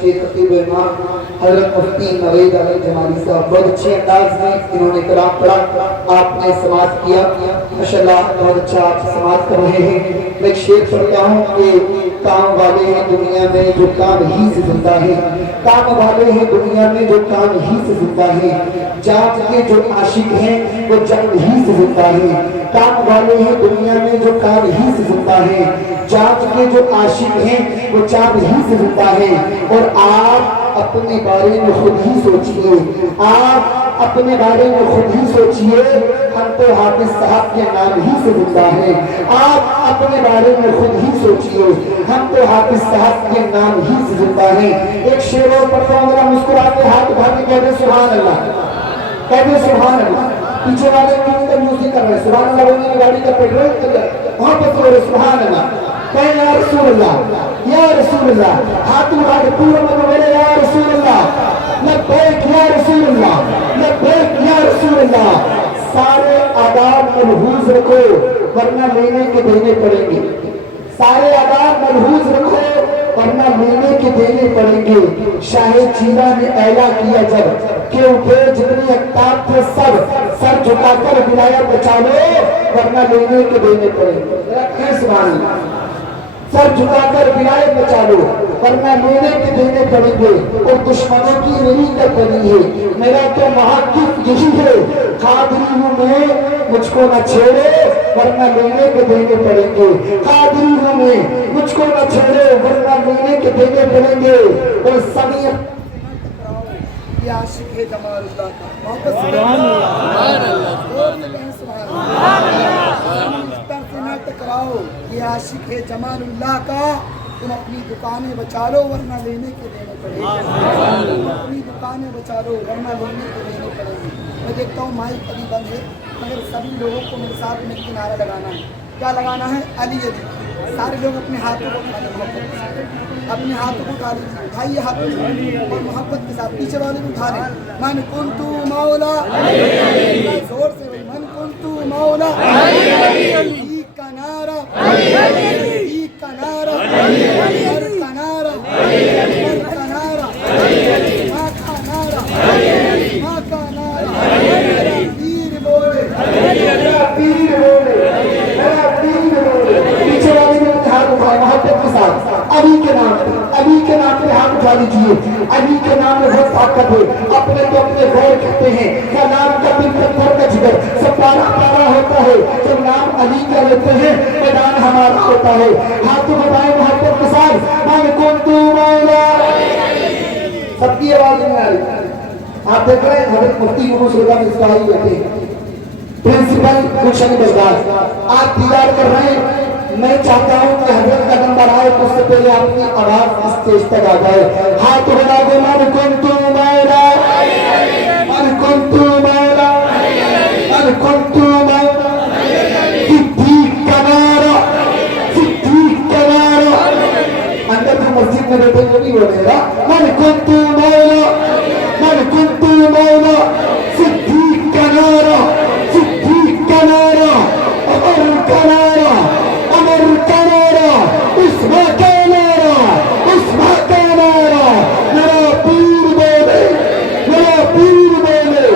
کے خطیب امام حضرت مفتی نوید احمد جمالی صاحب بہت اچھے انداز میں انہوں نے کلام پڑھا، آپ نے سماعت کیا، ماشاءاللہ بہت اچھا آپ سماعت کر رہے ہیں۔ میں ایک شعر پڑھتا ہوں کہ کام والے ہیں دنیا میں جو کام ہی سے زندہ ہے، کام والے ہیں دنیا میں جو کام ہی سے زندہ ہے، جان کے جو عاشق ہیں وہ جان ہی سے زندہ ہے، کام والے ہیں دنیا میں جو کام ہی سے زندہ ہے، جان کے جو عاشق ہیں وہ چاند ہی سے زندہ ہے۔ اور آپ اپنے بارے میں خود ہی سوچئے، آپ اپنے بارے میں خود ہی سوچئے، ہم تو حافظ صاحب کے نام ہی سے زندہ ہیں۔ آپ اپنے بارے میں خود ہی سوچئے، ہم تو حافظ صاحب کے نام ہی سے زندہ ہیں۔ ایک شعر اور پڑھتا ہوں، ذرا مسکرا کے ہاتھ اٹھا کے کہہ دیں سبحان اللہ، کہہ دیں سبحان اللہ۔ پیچھے والے کہیں کا میوزک کر رہے ہیں، سبحان اللہ بولنے کی گاڑی کا پیٹرول کر رہے ہیں، وہاں پر تو سبحان اللہ کہیں یا رسول اللہ، یا رسول اللہ، ہاتھ اٹھا کے پورا مطلب بولے یا رسول اللہ، لبیک یا رسول اللہ، لبیک یا رسول اللہ۔ سارے آداب ملحوظ رکھو ورنہ لینے کے دینے پڑیں گے، سارے آداب ملحوظ رکھو ورنہ لینے کے دینے پڑیں گے۔ شاہ چیرہ نے اعلیٰ کیا جب کہ اٹھے جتنے اقتاب تھے سب، سر جھکا کر ولایت بچا لو ورنہ لینے کے دینے پڑیں گے۔ سبحان اللہ، سر جھکا کر ولایت بچا لو ورنہ لینے کے دینے پڑیں گے۔ اور دشمنوں کی رہی کر بنی ہے، میرا تو محقق یہی ہے، قادری ہوں میں مجھ کو نہ چھیڑے ورنہ لینے کے دینے پڑیں گے، قادری ہوں میں مجھ کو نہ چھیڑے ورنہ لینے کے دینے پڑیں گے۔ اور سمیع یہ عاشق ہے جمال اللہ کا، محبت سبحان اللہ، سبحان اللہ، سے نہ ٹکراؤ، یہ عاشق ہے جمال اللہ کا، تم اپنی دکانیں بچا لو ورنہ لینے کے دینے پڑیں گے، اپنی دکانیں بچا لو ورنہ لینے کے دینے پڑیں گے۔ میں دیکھتا ہوں مائک ابھی بند ہے، مگر سبھی لوگوں کو میرے ساتھ مل کے نعرہ لگانا ہے۔ کیا لگانا ہے؟ علی علی۔ سارے لوگ اپنے ہاتھوں کو اٹھا لیں، اپنے ہاتھوں کو اٹھا لیں، اٹھائیے ہاتھوں کو اور محبت کے ساتھ پیچھے والے بھی اٹھا لیں۔ من کنتو مولا، زور سے من کنتو مولا، علی کا نعرہ، علی کا نعرہ، عمر کا نعرہ، عمر کا نعرہ، ماں کا نعرہ، ماں کا نعرہ، میرا پیر بولے، میرا پیر بولے، میرا پیر بولے۔ پیچھے والے نے ہاتھ اٹھائے محبت کے ساتھ، علی کے نام پہ، علی کے نام پہ ہاتھ اٹھا لیجیے۔ علی کے نام میں بہت طاقت ہے، اپنے تو اپنے غور کہتے ہیں، کیا نام کا دل پتھر کا جگر سب پارا پارا ہوتا ہے، جب نام علی کا لیتے ہیں میدان ہمارا ہوتا ہے۔ ہاتھوں بتائیں محبت کے ساتھ، من کنتو مولا۔ سب کی آواز نہیں آ رہی، آپ دیکھ رہے ہیں حضرت مفتی یونس رضا مصباحی بیٹھے ہیں، پرنسپل گلشن بزدار، آپ دیدار کر رہے ہیں۔ میں چاہتا ہوں کہ حضرت کا نمبر آئے تو اس سے پہلے اپنی آواز اسٹیج تک آ جائے۔ ہاتھ بنا دو، من کنتو مولا، من کنتو مولا، من کنتو مولا، صدیق کا نعرہ، صدیق کا نعرہ۔ اندر تو مسجد میں بیٹھے وہ نہیں بولے گا، من کنتو مولا، من کنتو مولا، صدیق کا نعرہ، صدیق کا نعرہ، عمر کا نعرہ، عمر کا نعرہ، عثمان کا نعرہ، عثمان کا نعرہ۔ میرا پیر بولے، میرا پیر بولے،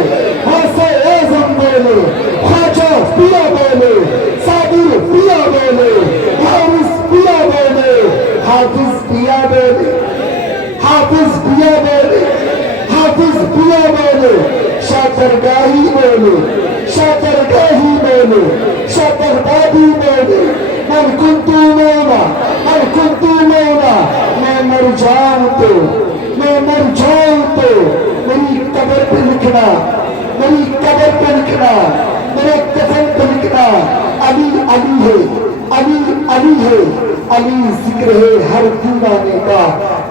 غوث اعظم بولے، خواجہ پیا بولے، صابر پیا بولے، حارث پیا بولے، حافظ پیا بولے، حافظ پیا بولے، حافظ پیا بولے، شاکرگاہی بولے، شاکرگاہی بولے، شاکردادی بولے۔ من کنتو مولا، من کنتو مولا، میں مر جاؤں تو، میں مر جاؤں تو میری قبر پہ لکھنا، میری قبر پہ لکھنا، میرے کفن پہ لکھنا، علی علی ہے، علی علی ہے، علی ذکر ہے ہر دیوانے کا،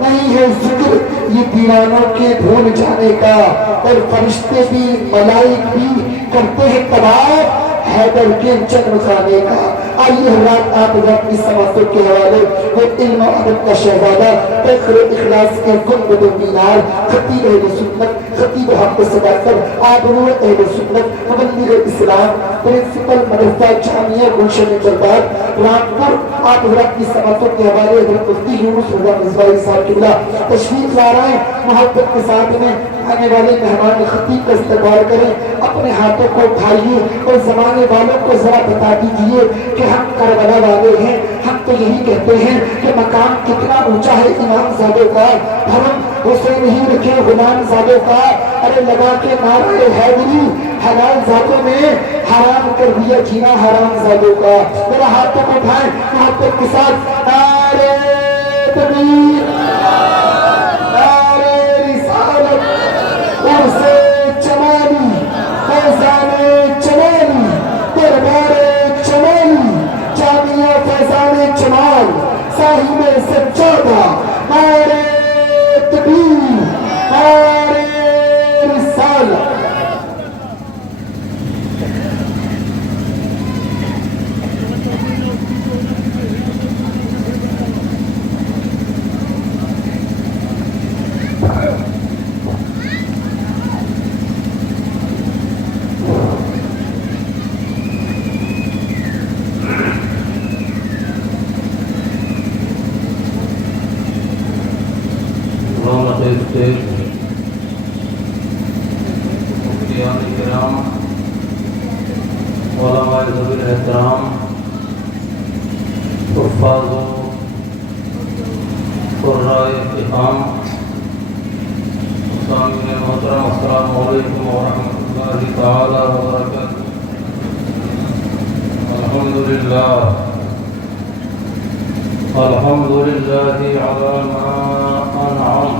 نہیں ہے ذکر یہ دیوانوں کے بھول جانے کا۔ اور فرشتے بھی ملائک بھی کرتے ہیں طواف حیدر کے جنم خانے کا۔ آئیے حضرات آپ اپنی سماعتوں کے حوالے وہ علم و ادب کا شہزادہ فخر اخلاص کے گنبد و مینار خطیب اہل سنت خطیب حق صداقت آبروت اہل سنت مبلغ اسلام پرنسپل مدرسہ جامعہ گلشن جلبات رامپور، آپ حضرات کی سماعتوں کے حوالے حضرت مفتی یونس رضا مصباحی صاحب قبلہ تشریف لا رہے ہیں۔ محبت کے ساتھ میں آنے والے مہمان خطیب کا استقبال کریں، اپنے ہاتھوں کو اٹھائیے اور زمانے والوں کو ذرا بتا دیجئے کہ ہم کربلا والے ہیں۔ ہم تو یہی کہتے ہیں کہ مقام کتنا اونچا ہے امام زادوں کا، ہم حسین ہی رکھے غلام زادوں کا، ارے لگا کے نعرہ حیدری حلال زادوں میں حرام کر دیا جینا حرام زادوں کا۔ میرا ہاتھوں کو اٹھائیں محبت کے ساتھ، نعرہ تکبیر، نعرہ رسالت، عرص جمالی، فیضان جمالی، دربار جمالی، جامعہ فیضان جمال، صاحب سجادہ، نعرہ تکبیر، نعرہ رسالت۔ مفتیان کرام، علماء ذوی الاحترام، حفاظ و قرائے افتخام، سامعین محترم، السلام علیکم ورحمۃ اللہ تعالی وبرکاتہ۔ الحمدللہ علی ما انعم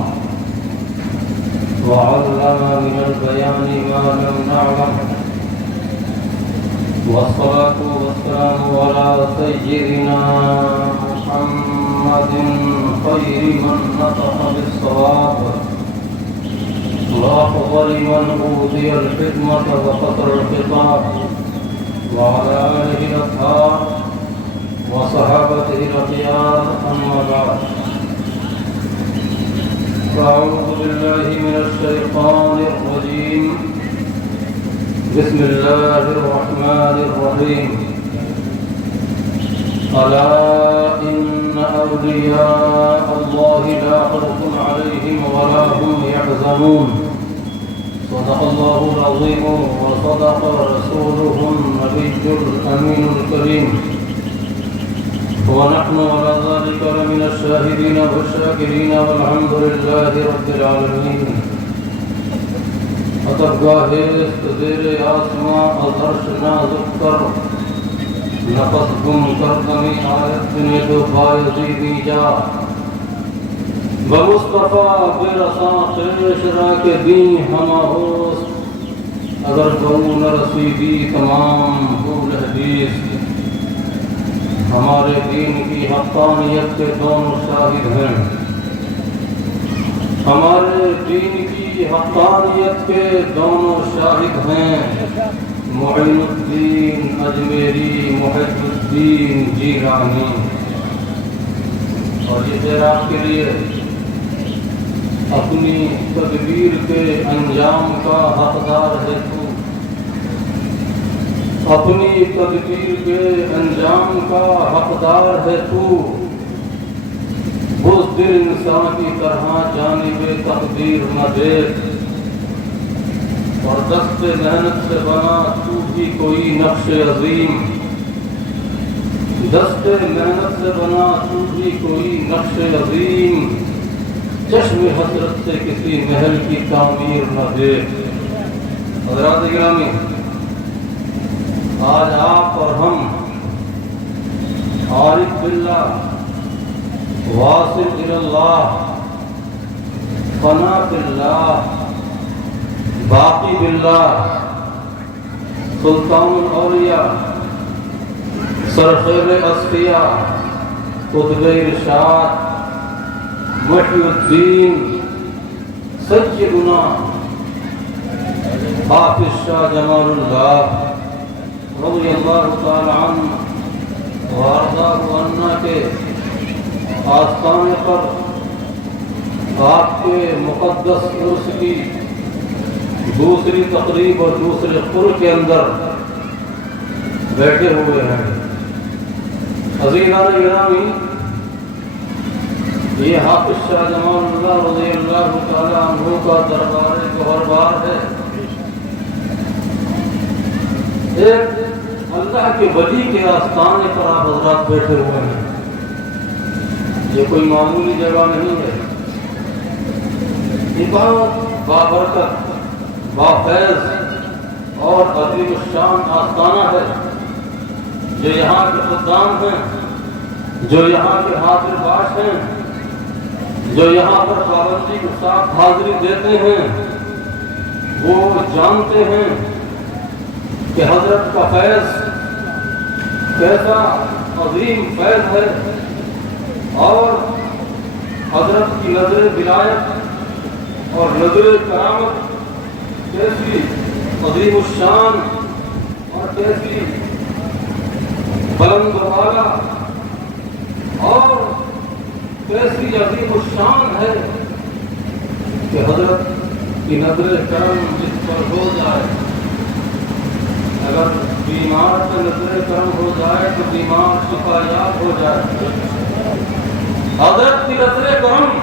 وعلم من البيان ما لم نعلم، والصلاة والسلام على سيدنا محمد خير من نطق بالصواب، وأفضل من أوتي الحكمة وقصر الخطاب، وعلى آله الأطهار وصحابته الأخيار، أما بعد، فأعوذ بالله من الشيطان الرجيم، بسم الله الرحمن الرحيم، ألا إن أولياء الله لا خوف عليهم ولا هم يحزنون، صدق الله العظيم وصدق رسوله النبي الأمين الكريم، ونحن على ذلك لمن الشاهدين والشاكرين، والحمد لله رب العالمين۔ اترگاہ زیر آسماں از عرش نازک کر، نفس گم کر دمی آیت نے دو بایزیدی جا، بمصطفیٰ برساں خیش را کے دین ہما ہوست، اگر گو نہ رسیدی تمام پھول حدیث، ہمارے دین کی حقانیت کے دونوں شاہد ہیں، ہمارے دین کی حقانیت کے دونوں شاہد ہیں، معین الدین اجمیری، محب الدین جیلانی۔ اور یہ تیرا کے لیے اپنی تدبیر کے انجام کا حقدار ہے تو، اپنی تدبیر کے انجام کا حقدار ہے تو، بزدل انسان کی طرح جانب تقدیر نہ دیکھ، اور دست محنت سے بنا تو بھی کوئی نقش عظیم، دست محنت سے بنا تو بھی کوئی نقش عظیم، چشم حسرت سے کسی محل کی تعمیر نہ دیکھ۔ حضرات گرامی، آج آپ اور ہم عارف باللہ، واصل اللہ، فنا باللہ، باقی باللہ، سلطان الاولیاء، سرخیر اصفیاء، قطب ارشاد، محی الدین، سیدنا حافظ شاہ جمال اللہ رضی اللہ تعالی عنہ وارضاہ عنہ کے آستانے پر آپ کے مقدس عرس کی دوسری تقریب اور دوسرے قرب کے اندر بیٹھے ہوئے ہیں۔ عزیزان گرامی، یہ حافظ شاہ جمال اللہ رضی اللہ تعالیٰ عنہ کا دربار گوہربار ہے۔ ایک اللہ کے ولی کے آستانے پر آپ حضرات بیٹھے ہوئے ہیں۔ یہ کوئی معمولی جگہ نہیں ہے، یہ بہت بابرکت، بافیض اور عظیم الشان آستانہ ہے، جو یہاں کے خدام ہیں، جو یہاں کے حاضر باش ہیں، جو یہاں پر پابندی کے ساتھ حاضری دیتے ہیں، وہ جانتے ہیں کہ حضرت کا فیض کیسا عظیم فیض ہے، اور حضرت کی نظر ولایت اور نظر کرامت کیسی عظیم الشان اور کیسی بلند والا اور کیسی عظیم الشان ہے کہ حضرت کی نظر کرم جس پر ہو جائے، اگر بیمار پر نظر کرم ہو جائے تو بیمار شفا یاب ہو جائے۔ حضرت کی نظر کرم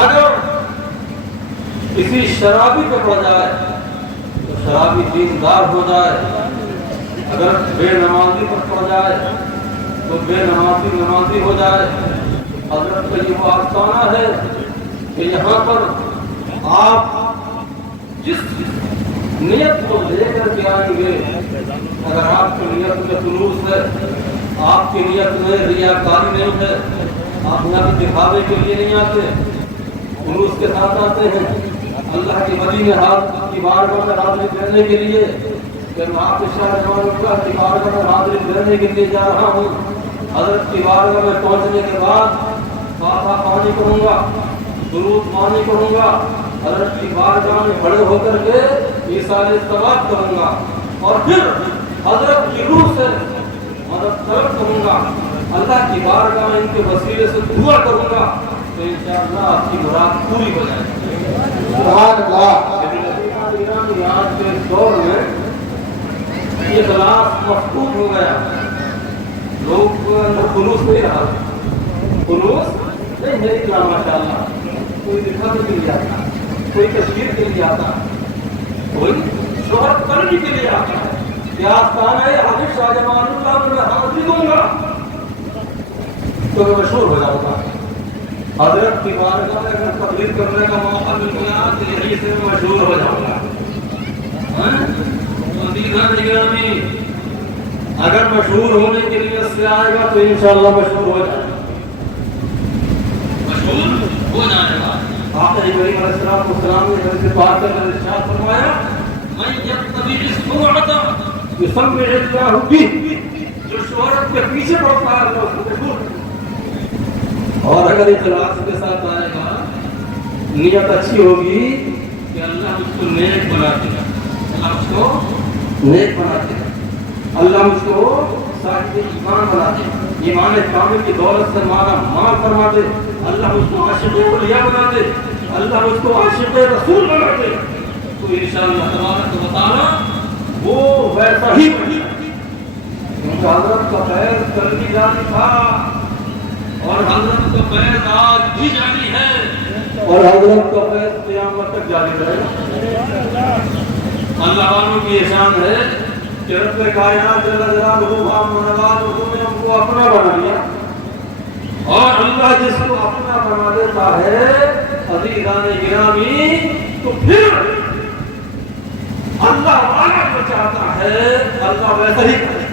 اگر کسی شرابی پہ پڑ جائے تو شرابی دیندار ہو جائے، اگر بے نمازی پر پڑ جائے تو بے نمازی نمازی ہو جائے۔ حضرت کا یہ آستانہ ہے کہ یہاں پر آپ جس نیت کو لے کر کے آئیں گے، اگر آپ کی نیت میں خلوص ہے، آپ کی نیت میں ریاکاری نہیں ہے، آپ یہاں پہ دکھاوے کے لیے نہیں آتے، خلوص کے ساتھ آتے ہیں اللہ کی ولی میں ہاتھ کی بارگاہ میں حاضری دینے کے لیے کہ میں آپ شاہ جمال اللہ کی بارگاہ میں حاضری دینے کے لیے جا رہا ہوں۔ حضرت کی بارگاہ میں پہنچنے کے بعد فاتحہ پانی کروں گا، درود پانی کروں گا، حضرت کی بارگاہ میں کھڑے ہو کر کے ایصال ثواب کروں گا، اور پھر حضرت کی روح سے مدد طلب کروں گا، اللہ کی بارگاہ میں ان کے وسیلے سے دعا کروں گا تو انشاءاللہ آپ کی مراد پوری ہو جائے گی۔ سبحان اللہ۔ آج کے دور میں یہ اخلاص مفقود ہو گیا، لوگ کو اندر خلوص نہیں رہا، خلوص نہیں نکلا ماشاءاللہ۔ کوئی دکھانے کے لیے آتا، کوئی تشہیر کے لیے آتا، کوئی شہرت کرنے کے لیے آتا ہے۔ کیا آستانہ ہے حافظ شاہ جمال اللہ میں حاضری دوں گا تو میں مشہور ہو جاؤں گا۔ حضرت کی بارگاہ میں اگر تقریر کرنے کا موقع مل گیا تو یہی سے میں مشہور ہو جاؤں گا۔ عزیزان گرامی، اگر مشہور ہونے کے لیے سے آئے گا تو انشاءاللہ مشہور ہو جائے گا، مشہور ہو جائے گا۔ آقا کریم علیہ السلام نے حدیث پاک میں ارشاد فرمایا، من یتبع السمعۃ یسمع اللہ بہ، جو شہرت کے پیچھے پڑتا ہے وہ مشہور ہے۔ اور اگر اخلاص کے ساتھ آئے گا، نیت اچھی ہوگی کہ اللہ اس کو نیک بنا دے گا، اللہ اس کو نیک بنا دے گا، اللہ اس کو صاحب ایمان بنا دے گا، ایمان کامل کی دولت سے مالا مال فرما دے، اللہ اس کو عاشق اولیاء بنا دے، اللہ اس کو عاشق رسول بنا دے، تو انشاءاللہ تبارک و تعالی وہ ویسا ہی بنے گا۔ کیونکہ حضرت کا فیض کل بھی جاری تھا اور حضرت کا فیض آج بھی جاری ہے اور حضرت کا فیض قیامت تک جاری رہے گا۔ اللہ والوں کی احسان ہے کہ رب کائنات جل جلالہ منوالہ نے ہم کو اپنا بنا لیا، اور اللہ جس کو اپنا بنا دیتا ہے عزیزان گرامی تو پھر اللہ والا جو چاہتا ہے اللہ ویسا ہی کرے۔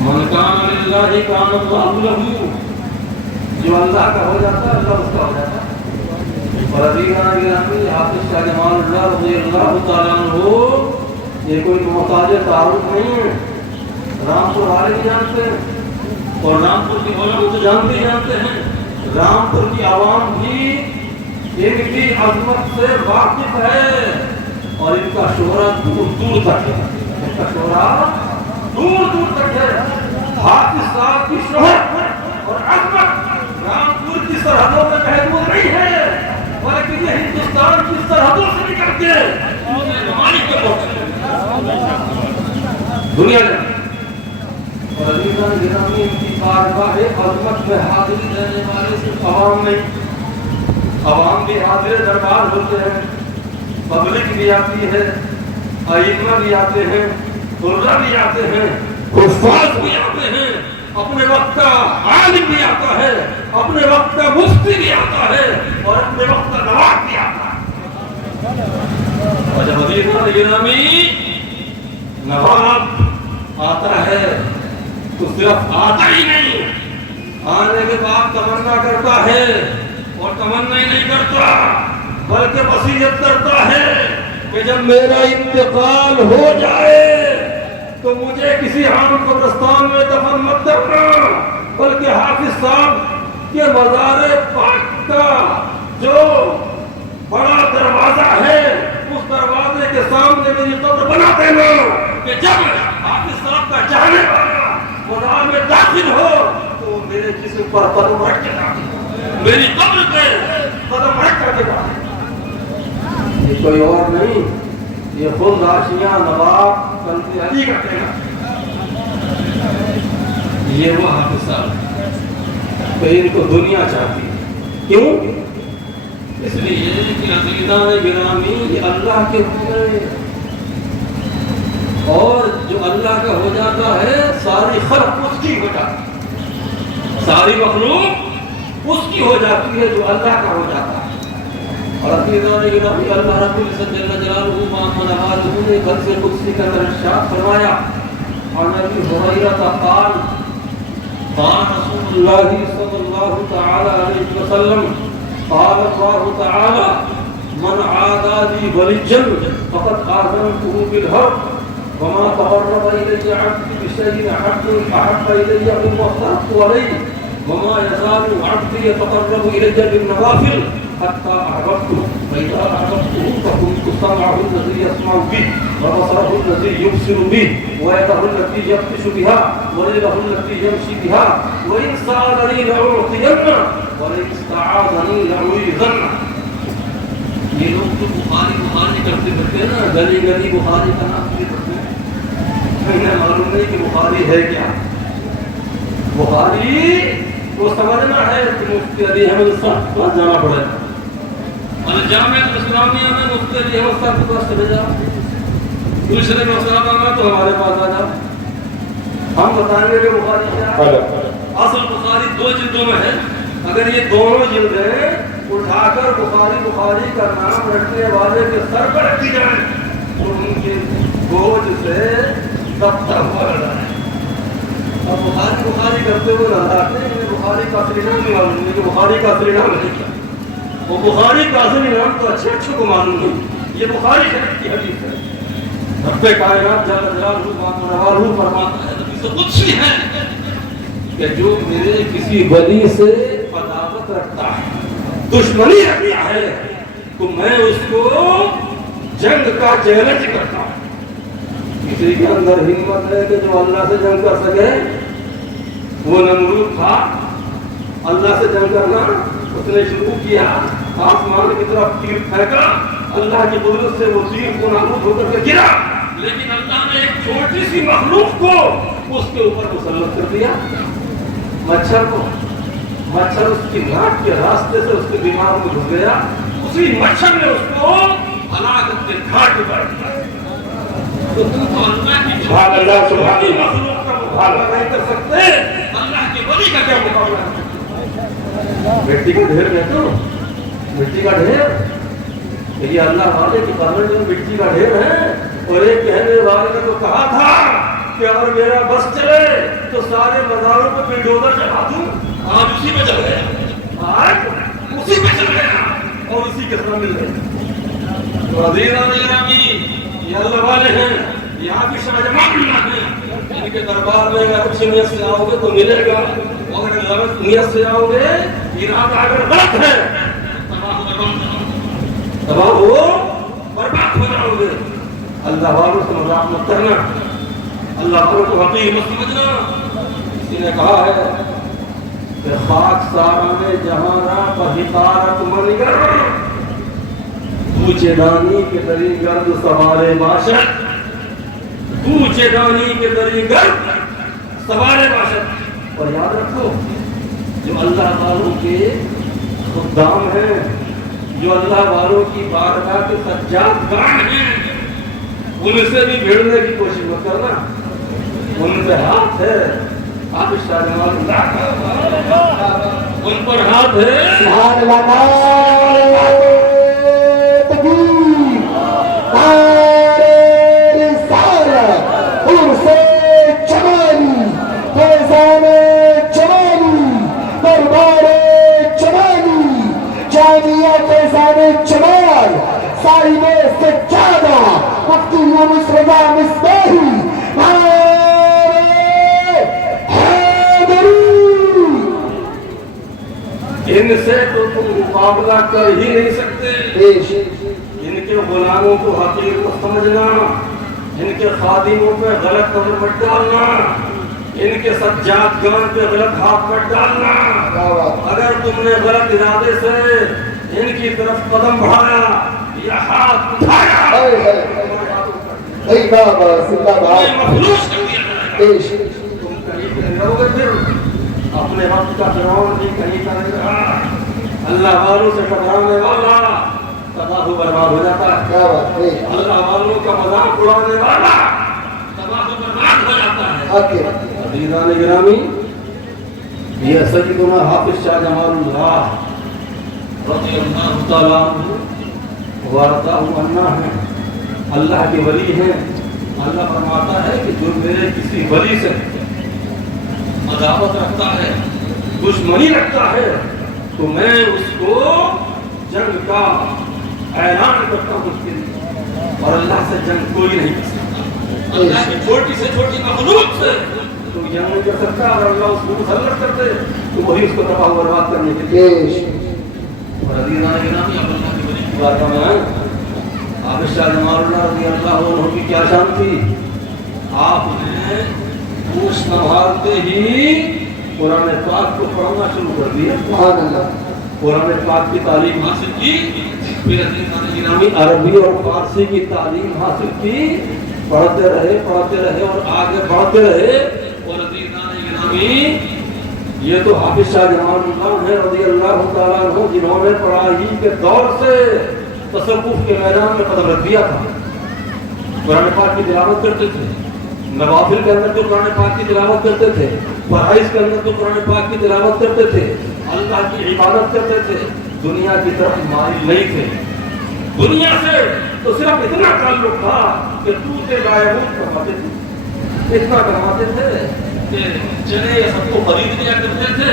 من کان للہ کان اللہ لہ، جو اللہ کا ہو جاتا ہے اللہ اس کا ہو جاتا ہے۔ اور عزیزان گرامی، حافظ شاہ جمال اللہ رضی اللہ تعالیٰ عنہ یہ کوئی محتاج تعارف نہیں ہے، رامپور والے بھی جانتے ہیں اور رامپور کی علماء تو جانتے ہیں، رامپور کی عوام بھی ان کی عظمت سے واقف ہے اور ان کا شہرت دور دور تک ہے، ان کا شہرت دور دور تک ہے۔ حافظ صاحب کی شہرت اور عظمت رامپور کی سرحدوں میں محدود نہیں ہے، بلکہ یہ ہندوستان افغانستان کی سرحدوں سے نکل کے دوسرے ممالک میں پہنچے دنیا میں. اور عزیزان گرامی کی بارگاہ عظمت میں حاضری دینے والے صرف عوام نہیں، عوام بھی حاضر دربار ہوتے ہیں، پبلک بھی آتی ہے، ائمہ بھی آتے ہیں، قرہ بھی آتے ہیں، حفاظ بھی آتے ہیں، اپنے وقت کا عالم بھی آتا ہے، اپنے وقت کا مفتی بھی آتا ہے، اور اپنے وقت کا نواب بھی آتا ہے. اور جب عزیزان گرامی نواب آتا ہے تو صرف آتا ہی نہیں، آنے کے بعد تمنا کرتا ہے، اور تمنا ہی نہیں کرتا بلکہ وصیت کرتا ہے کہ جب میرا انتقال ہو جائے تو مجھے کسی عام قبرستان میں دفن مت کرنا، بلکہ حافظ صاحب کے مزار پاک کا جو بڑا دروازہ ہے اس دروازے کے سامنے میری قبر بنا دینا کہ جب حافظ صاحب کا چاہنے والا مزار میں داخل ہو تو میرے جسم پر قدم رکھ کے داخل، میری قبر پہ قدم رکھ کے داخل. یہ کوئی اور نہیں، یہ خود راشیاں نواب کنتی علی کرتے ہیں. یہ وہ حافظ صاحب کہ ان کو دنیا چاہتی ہے. کیوں؟ اس لیے کہ عزیزان گرامی یہ اللہ کے حکم ہے، اور جو اللہ کا ہو جاتا ہے ساری خلق اس کی ہو جاتی ہے، ساری مخلوق اس کی ہو جاتی ہے جو اللہ کا ہو جاتا ہے. اور عزیزان گرامی اللہ رب العزت جل جلالہ محمد عوالہ نے حدیث قدسی کا ارشاد فرمایا، عن ابی ہریرہ قال قال رسول اللہ صلی اللہ تعالی علیہ وسلم قال اللہ تعالی من عادى لي وليا فقد آذنته بالحرب وما تقرب إلي عبدي بشيء أحب إلي مما افترضت عليه وما يزال عبدي يتقرب إلي بالنوافل حتى أحببته فإذا أحببته فكنت سمعه الذي يسمع به وبصره الذي يبصر به ويده التي يبطش بها ورجله التي يمشي بها وإن سألني لأعطينه ولئن استعاذني لأعيذنه. یہ لوگ تو بخاری کرتے پھرتے ہیں نا، گلی گلی بخاری کا نام بھی پڑھتے ہیں. انہیں معلوم نہیں کہ بخاری ہے کیا. بخاری کو سمجھنا ہے کہ مفتی علی احمد صاحب کے پاس جانا پڑے گا. الجامع الاسلامیہ میں مفتی علی احمد صاحب کے پاس چلے جاؤ، دوسرے مسئلہ میں تو ہمارے پاس آ جاؤ، ہم بتائیں گے کہ بخاری کیا ہے. اصل بخاری 2 جلدوں میں ہے. اگر یہ دونوں جلدیں اٹھا کر بخاری کا نام رکھنے والے کے سر پر رکھی جائیں اور ان کے بوجھ سے دفتر بھر جائے. اور بخاری کرتے ہوئے نظر آتے ہیں. بخاری کا اصلی نام بھی معلوم نہیں کہ بخاری کا اصلی نام ہے کیا. وہ بخاری کا اصلی نام تو اچھے کو معلوم نہیں. یہ بخاری شریف کی حدیث ہے. رب کائنات جل جلالہ فرماتا ہے حدیث قدسی ہے کہ جو میرے کسی ولی سے عداوت رکھتا ہے، دشمنی رکھتا ہے، تو میں اس کو جنگ کا چیلنج کرتا ہوں. کسی کے اندر ہمت ہے کہ جو اللہ سے جنگ کر سکے؟ وہ نمرود تھا، اللہ سے جنگ کرنا اس نے شروع کیا، آسمان کی طرف تیر پھینکا، اللہ کی قدرت سے وہ تیر کو نابود ہو کر کے گرا، لیکن اللہ نے ایک چھوٹی سی مخلوق کو اس کے اوپر مسلط کر دیا، مچھر کو. مچھر اس کی ناک کے راستے سے اس کے دماغ میں گھس گیا، اسی مچھر نے اس کو ہلاکت کے گھاٹ پر دیا. تو تم تو اللہ کی چھوٹی مخلوق کا مقابلہ نہیں کر سکتے، اللہ کے ولی کا کیا مقابلہ کر سکتے؟ مٹی کا ڈھیر ہے تو مٹی کا ڈھیر، یہ اللہ والے کی پرمنٹ میں مٹی کا ڈھیر ہے. اور ایک کہنے والے نے تو کہا تھا کہ اگر میرا بس چلے تو سارے مزاروں پہ بلڈوزر چلا دوں. آج اسی پہ چل گیا، آج اسی پہ چل گیا اور اسی کے ساتھ مل گئے. تو عزیزان گرامی یہ اللہ والے ہیں، یہاں بھی شاہجہاں اللہ ہے. ان کے دربار میں اگر اچھی نیت سے آؤ گے تو ملے گا، اگر غلط نیت سے آؤ گے، ارادہ اگر غلط ہے تباہ ہو برباد ہو جاؤ گے. اللہ والوں سے مذاق مت کرنا، اللہ والوں کو حقیر مت سمجھنا. کسی نے کہا ہے کہ خاک سارا میں جہاں را پر حقارت منگر کوچے دانی کے دری گرد سوارے باشد، کوچے دانی کے دری گرد سوارے باشد۔ اور یاد رکھو جو اللہ والوں کے خدام ہیں، جو اللہ والوں کی بارگاہ کے سجاد گان ہیں، ان سے بھی بھیڑنے کی کوشش مت کرنا، ان پہ ہاتھ ہے آپ شاہ جمال اللہ کا، ان پر ہاتھ ہے۔ سبحان اللہ، نعرہ تکبیر، نعرہ رسالت، عرس جمالی، فیضان جمالی، دربار جمالی، جامعہ فیضان جمال، صاحب سجادہ مفتی یونس رضا مصباحی، نعرہ ان سے تو تم مقابلہ کر ہی نہیں سکتے۔ ان کے غلاموں کو حقیر کو سمجھنا، ان کے خادموں پہ غلط نظر مت ڈالنا، ان کے سجاد گان پہ غلط ہاتھ مت ڈالنا۔ اگر تم نے غلط ارادے سے ان کی طرف قدم بڑھایا یا ہاتھ اٹھایا، مخلوص کر دیا جائے گا۔ تم کہیں پہ رہو گے، پھر اپنے وقت کا فرعون بھی کہیں کا نہیں رہا۔ اللہ والوں سے ٹکرانے والا تباہ و برباد ہو جاتا ہے، اللہ والوں کا مذاق اڑانے والا تباہ و برباد ہو جاتا ہے۔ عزیزان گرامی، یہ سیدنا حافظ شاہ جمال اللہ رضی اللہ تعالیٰ عنہ وارضاہ عنہ ہیں، اللہ کے ولی ہیں۔ اللہ فرماتا ہے کہ جو میرے کسی ولی سے عداوت رکھتا ہے، دشمنی رکھتا ہے، تو میں اس کو جنگ کا اعلان کرتا ہوں اس کے لیے، اور اللہ سے جنگ کوئی نہیں کر سکتا۔ اللہ کی چھوٹی سے چھوٹی مخلوق سے تو جنگ نہیں کر سکتا، اگر اللہ اس کو مسلط کرتے تو وہی اس کو تباہ و برباد کرنے کے لیے۔ اور عزیزان گرامی، اب اللہ کی ولی کی بات میں آئے، حافظ شاہ جمال اللہ رضی اللہ عنہ کی کیا شان تھی؟ آپ نے ہوش سنبھالتے ہی قرآن پاک کو پڑھنا شروع کر دیا، قرآن پاک کی تعلیم حاصل کی، پھر عزیزان گرامی عربی اور فارسی کی تعلیم حاصل کی، پڑھتے رہے اور آگے بڑھتے رہے۔ اور عزیزان گرامی، یہ تو حافظ شاہ جمال اللہ رضی اللہ تعالیٰ عنہ جنہوں نے پڑھائی کے دور سے تصوف کے میدان میں قدم رکھ دیا تھا، قرآن پاک کی تلاوت کرتے تھے، نوافل کے اندر جو قرآن پاک کی تلاوت کرتے تھے، فرائض کے اندر جو قرآن پاک کی تلاوت کرتے تھے، اللہ کی عبادت کرتے تھے، دنیا کی طرف مائل نہیں تھے۔ دنیا سے تو صرف اتنا تعلق تھا کہ توتے لائبوت کرواتے تھے، اتنا کرواتے تھے کہ چنے یا سب کو خرید لیا کرتے تھے،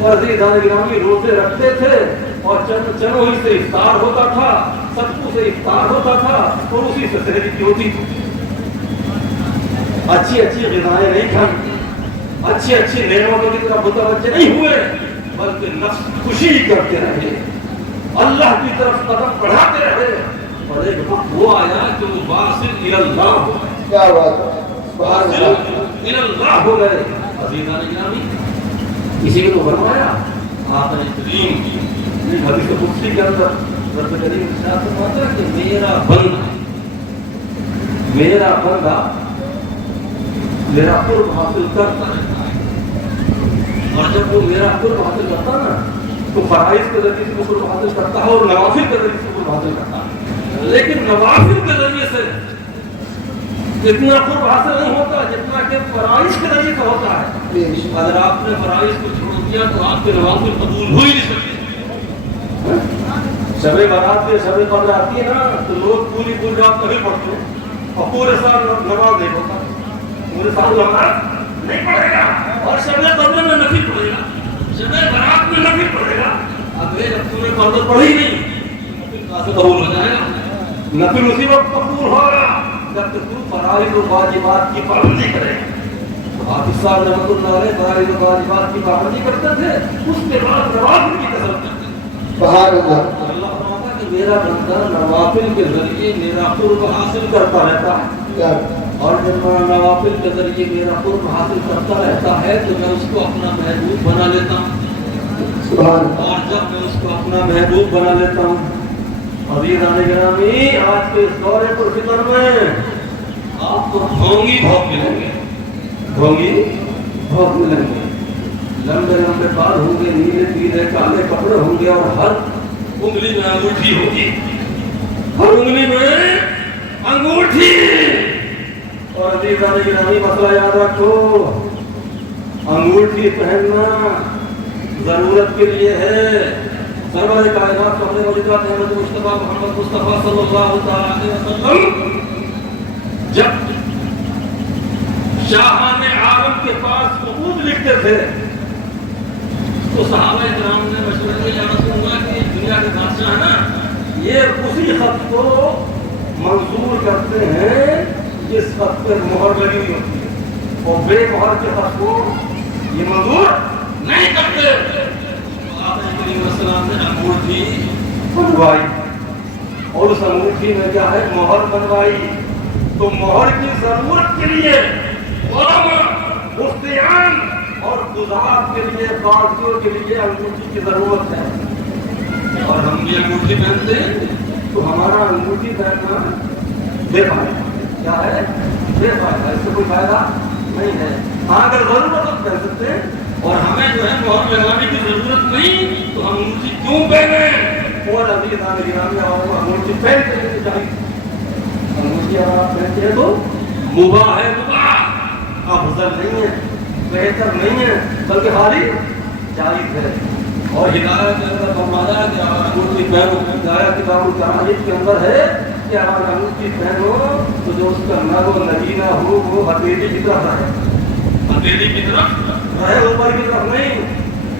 اور عزیزان گرامی روزے رکھتے تھے، اور چنوں ہی سے افطار ہوتا تھا، ستو سے افطار ہوتا تھا، اور اسی سے سحری کی ہوتی تھی۔ اچھی غذائیں نہیں کھائی، اچھی نعمتوں کی طرف متوجہ نہیں ہوئے، بلکہ نفس خوشی کرتے رہے، اللہ کی طرف قدم بڑھاتے رہے، اور ایک وقت وہ آیا کہ وہ واصل اللہ ہو گئے۔ عزیزان گرامی، اسی کو تو فرمایا آپ نے کریم حدیث قدسی کے اندر رب کریم ارشاد فرماتا ہے کہ میرا بندہ میرا قرب حاصل کرتا رہتا ہے، اور جب وہ میرا قرب حاصل کرتا نا تو فرائض کے ذریعے سے قرب حاصل کرتا ہے اور نوافل کے ذریعے سے قرب حاصل کرتا ہے، لیکن نوافل کے ذریعے سے اتنا قرب حاصل نہیں ہوتا جتنا کہ فرائض کے ذریعے سے ہوتا ہے۔ اگر آپ نے فرائض کو چھوڑ دیا تو آپ کے نوافل قبول ہو ہی نہیں سکتے۔ شب برات یا شب قدر آتی ہے نا تو لوگ پوری رات کبھی پڑھتے ہیں اور پورے سال نماز نہیں ہوتا، پورے سال نماز نہیں پڑھے گا، اور شب قدر میں نفل پڑھے گا، شب برات میں نفل پڑھے گا۔ اب جب پورے قدر پڑھی نہیں نفل کہاں سے قبول ہو جائے گا؟ نفل اسی وقت قبول ہوگا جب تک تو فرائض و واجبات کی پابندی کرے۔ حافظ صاحب رحمۃ اللہ علیہ فرائض و واجبات کی پابندی کرتے تھے، اس کے بعد نوافل کی کثرت کرتے تھے۔ سبحان اللہ۔ اللہ فرماتا ہے کہ میرا بندہ نوافل کے ذریعے میرا قرب حاصل کرتا رہتا ہے، اور جب میں نوافل کے ذریعے میرا قرب حاصل کرتا رہتا ہے تو میں اس کو اپنا محبوب بنا لیتا ہوں، سبحان اللہ۔ اور جب میں اس کو اپنا محبوب بنا لیتا ہوں عزیزان گرامی، آج کے اس دور پرفتن میں آپ کو ڈھونگی بہت ملیں گے، ڈھونگی بہت ملیں گے، لمبے لمبے بال ہوں گے، نیلے پیلے کالے کپڑے ہوں گے، اور ہر انگلی میں انگوٹھی ہوگی، ہر انگلی میں انگوٹھی۔ اور عزیزان گرامی، مسئلہ یاد رکھو، انگوٹھی پہننا ضرورت کے لیے ہے۔ سرور کائنات فخر موجودات احمد مصطفیٰ محمد مصطفیٰ صلی اللہ علیہ وسلم جب شاہان عالم کے پاس خطوط لکھتے تھے تو صحابہ کرام نے مشورہ دیا، یا رسول اللہ کی دنیا کے بادشاہ ہے نا، یہ اسی خط کو منظور کرتے ہیں جس خط پر مہر لگی ہوئی ہوتی ہے، اور بے مہر کے خط کو یہ منظور نہیں کرتے۔ السلام نے انگوٹھی بنوائی، اور اس انگوٹھی میں کیا ہے؟ مہر بنوائی۔ تو مہر کی ضرورت کے لیے علماء، مفتیان اور قضات کے لیے، قاضیوں کے لیے انگوٹھی کی ضرورت ہے، اور ہم بھی انگوٹھی پہنتے ہیں، تو ہمارا انگوٹھی پہننا بے فائدہ، کیا ہے؟ بے فائدہ، اس سے کوئی فائدہ نہیں ہے۔ ہاں اگر ضرورت تو پہن سکتے ہیں، اور ہمیں جو ہے مہر لگانے کی ضرورت نہیں، تو ہم انگوٹھی کیوں پہنیں؟ اور عزیزان گرامی، انگوٹھی پہن کے چاہیے، انگوٹھی اگر آپ پہنتے ہیں تو مباح ہے، مباح، افضل نہیں ہے، بہتر نہیں ہے، بلکہ خالی جائز ہے۔ اور ہدایت کے اندر فرمایا کہ انگوٹھی پہنو، ہدایت کتاب الکراہیت کے اندر ہے کہ اگر انگوٹھی پہنو تو جو اس کا نگ و نگینہ ہو وہ ہتھیلی کی طرف رہے، ہتھیلی کی طرف رہے، اوپر کی طرف نہیں۔